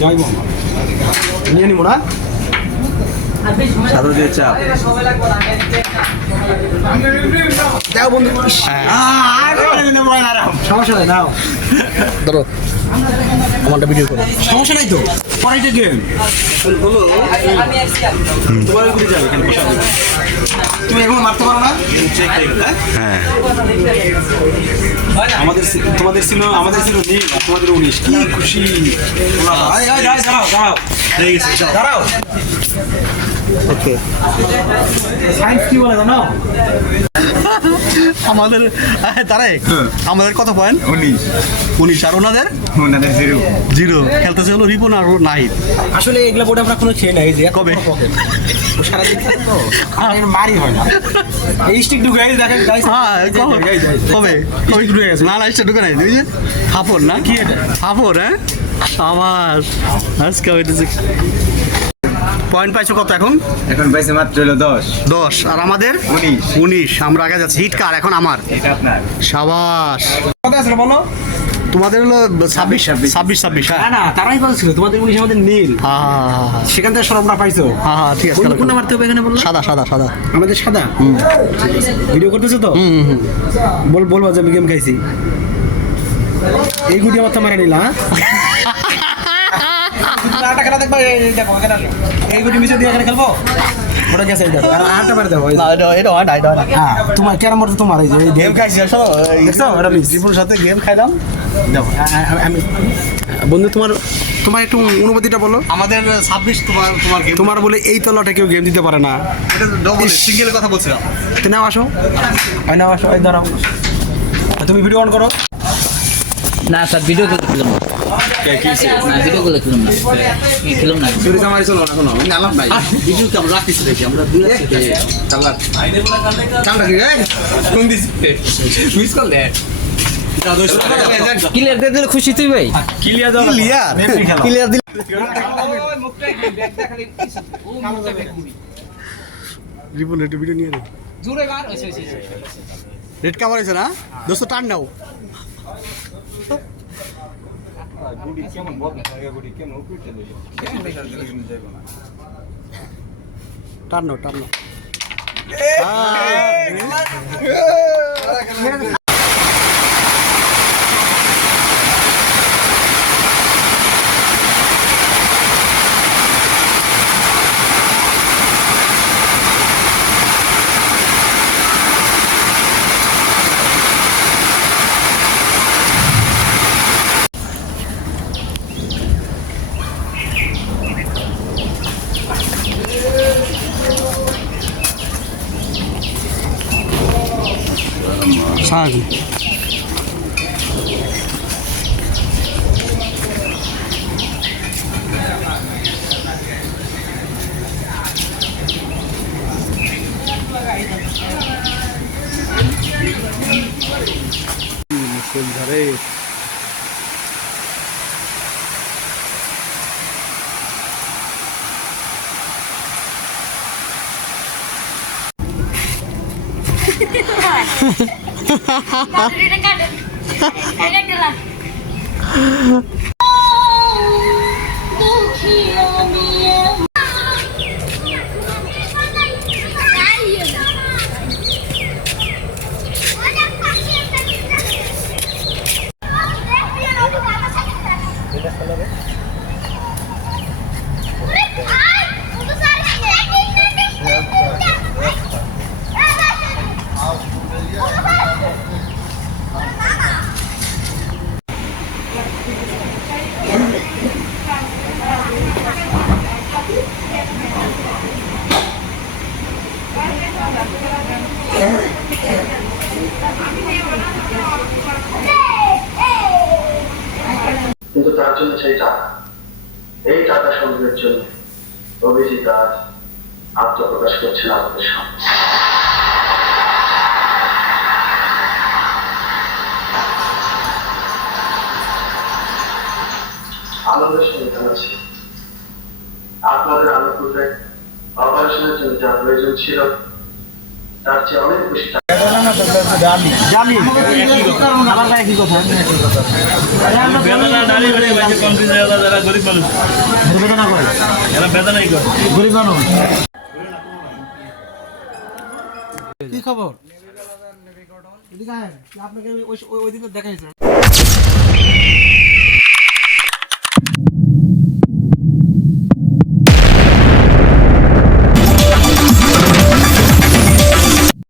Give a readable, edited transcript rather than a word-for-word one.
যাইব নিয়ে নিব না সাদা দিয়ে চাপ যাও বন্ধু সমস্যা নাই নাও ধরো আমারটা ভিডিও করো সমস্যা নাই তো পরেটা গেম হলো তোমার ঘুরে যাবে এখানে বসা তুমি এখন মারতে পারো না হ্যাঁ আমাদের তোমাদের ছিল নীল তোমাদের 19 কি খুশি দাঁড়াও ওকে সায়েন্স কি বলে জানো আমাদের তারাই আমাদের কত পয়েন্ট 19 আর ওনাদের 0 খেলতেছে হলো রিপন আর নাহিদ আসলে এগুলা বোর্ড আমরা কোনো খেয়ে নাই যে কবে সারা দিন তো মারি হয় না এই স্টিক ঢুকাই দেখেন গাইস হ্যাঁ কবে ঢুকে গেছে না স্টিক ঢুকে নাই বুঝছেন ফাপড় না কি এটা ফাপড় হ্যাঁ আমার আজকে হইতেছে পয়েন্ট পাইছো কত এখন পাইছে মাত্র হলো 10 আর আমাদের 19 আমরা আগে যাচ্ছি হিট কার এখন আমার এটা আপনার শাবাশ কত আছে বলো তোমাদের হলো 26 হ্যাঁ না তারাই বলছিল তোমাদের 19 আমাদের নীল সেখান থেকে সরবরাহ পাইছো হ্যাঁ ঠিক আছে কোনটা মারতে হবে এখানে বললো সাদা আমাদের সাদা ভিডিও করতেছো তো বলবো যে আমি গেম খাইছি এই গুটি আমার তো মারা নিলা খেলা দেখবো এই গুটি মিশে দিয়ে এখানে খেলবো ওটা গেছে আরেকটা মারে দেবো তোমার ক্যারাম বোর্ড তোমার এই যে গেম খাইছি দেখছো এটা রিপুর সাথে গেম খাইলাম দেখো আমি বন্ধু তোমার একটু অনুভূতিটা বলো আমাদের 26 তোমার বলে এই তলাটা কেউ গেম দিতে পারে না এটা ডবল সিঙ্গেলের কথা বলছিলাম নাও আসো এই দাঁড়াও তুমি ভিডিও অন করো না স্যার ভিডিও করছিলাম ভিডিও করছিলাম না চুরি জামাই চলো না কোনো আলাপ নাই ভিডিও তো আমরা রাখতেছি দেখি আমরা দুই আছে চালাক কামটা কি রে কোন দিস মিস কল দে ক্লিয়ার দিয়ে দিলে খুশি তুই ভাই ক্লিয়ার দিলে রিপন একটু ভিডিও নিয়ে রে জোরে মার রেড কাভার আছে না দোস্ত টান নাও গুডি কেমন বল না গুডি কেমন উঠতে দেবে কেমন যাইব না টান নাও সাহায্য ধরে কিন্তু তার জন্য সেই টাকা এই টাকা সংগ্রহের জন্য অভিজিৎ আজ আত্মপ্রকাশ করছেন আমাদের সামনে আনন্দের সঙ্গে জানাচ্ছি আপনাদের আনুকূল্যে অপারেশনের জন্য যা প্রয়োজন ছিল তার চেয়ে অনেক বেশি টাকা ডালি আমার ভাই কি কথা গরিব মানুষ বেদনা করে এরা বেদনাই করে গরিব মানুষ কি খবর এদিকে আয় আপনাকে ওই দিন দেখাইছে